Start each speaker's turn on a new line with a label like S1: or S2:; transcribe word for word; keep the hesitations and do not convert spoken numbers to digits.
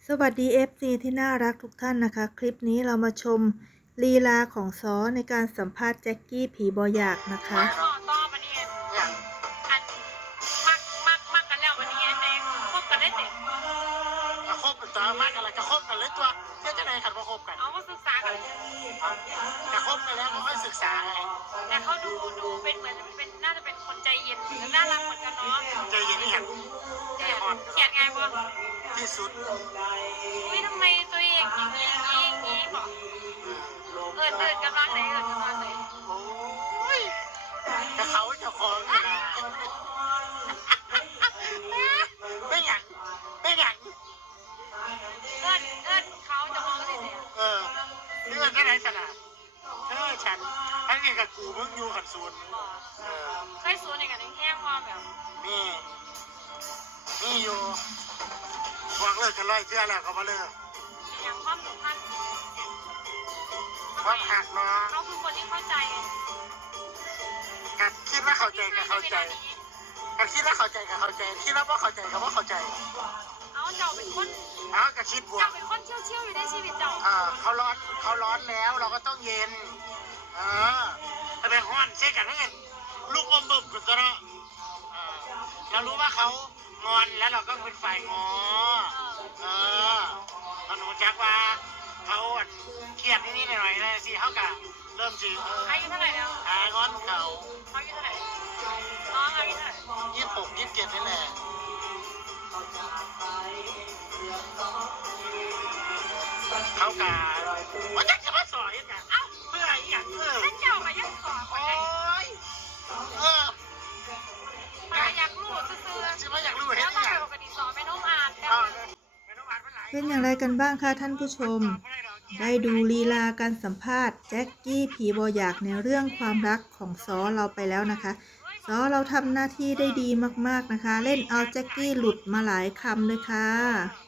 S1: สวัสดี เอฟ ซี ที่น่ารักทุกท่านนะคะ คลิปนี้เรามาชมลีลาของซ้อในการสัมภาษณ์แจ็คกี้ผีบอยากนะคะ
S2: ต่อต่อมานี่อันมักมักมักกันแล้ววันนี้เด็กคบกันได้เด็ก
S3: กระคบกันตัวมากอะไรกระคบกันเลยตัวเที่ยวจะไหนขันกระคบกัน
S2: เอาก็ศึกษากัน
S3: กระคบกันแล้วก็ค่อยศึกษาไง
S2: แต่เขาดูดูเป็นเหมือนเป็นน่าจะเป็นคนใจเย็นน่ารักเหมือนกันเนาะ
S3: ใจเย็นนี่เห็น
S2: เขียนไงบ่
S3: ที่สุด
S2: อุ้ยทำไมตัวเองอย่างนี้อย่างนี้อย่างนี้บอกเออเดินกำลังไหนเออกำลังไหน
S3: โอ้ยแต่เขาจะคล้องกันนะไม่หยังไม่หยัง
S2: เอิญเอิญเขาจะมองสิเนี่ย
S3: เออนี่มันแค่ไหนสนะเออฉันอันนี้กับกูมึงอยู่ขันศูนย์
S2: เคยศูนย์ในกันแห้งว่าแบบ
S3: นี่นี่อยู่บอกเลิกกันร้อยเชื่อแล้วเขามาเลิก
S2: อย่างความสัมพันธ์
S3: ความหักเนาะ
S2: เขาคือคนที่เข้าใจ
S3: กันคิดว่าเข้าใจกับเข้าใจกันคิดว่าเข้าใจกับเข้าใจคิดว่าว่าเข้าใจกับว่าเข้าใจ
S2: เอาเจ้าเป็นคน
S3: เอากระชิดบวก
S2: เจ้าเป็นคนเชี่ยวเชี่ยวอยู่ในชีวิตเจ้า
S3: อ่าเขาร้อนเขาร้อนแล้วเราก็ต้องเย็นเออถ้าเป็นห้อนเช่นกันนั่นลูกอมบึ้มกันซะเนาะเรารู้ว่าเขางอนแล้วเราก็เป็นฝ่ายงอเออเราหนูจักว่าเขาเครียดนิดๆหน่อยๆเลยสิเขากะเริ่มจี
S2: อายุเท่าไหร่แล้ว
S3: อางอนเขา
S2: อายุเท่าไหร่น้องอายุเท่าไหร่
S3: ยี่สิบหกยี่สิบเจ็ดนี่แหละเขากะว่าจะจะมาสอนยังไงเอ้าเพื่ออะไรอย่างเออ
S2: เจ้ามายังสอนคนไหน
S3: เออ
S2: มาอยากรู้ซื่อๆ
S3: จิมาอยากรู้
S2: เห็น
S3: ยัง
S2: ไงปกติสอนไม่ต้องอ่าน
S1: เป็นอย่างไรกันบ้างคะท่านผู้ชม ได้ดูลีลาการสัมภาษณ์แจ็คกี้ผีบอยากในเรื่องความรักของซ้อเราไปแล้วนะคะซ้อเราทำหน้าที่ได้ดีมากๆนะคะ เล่นเอาแจ็คกี้หลุดมาหลายคำเลยค่ะ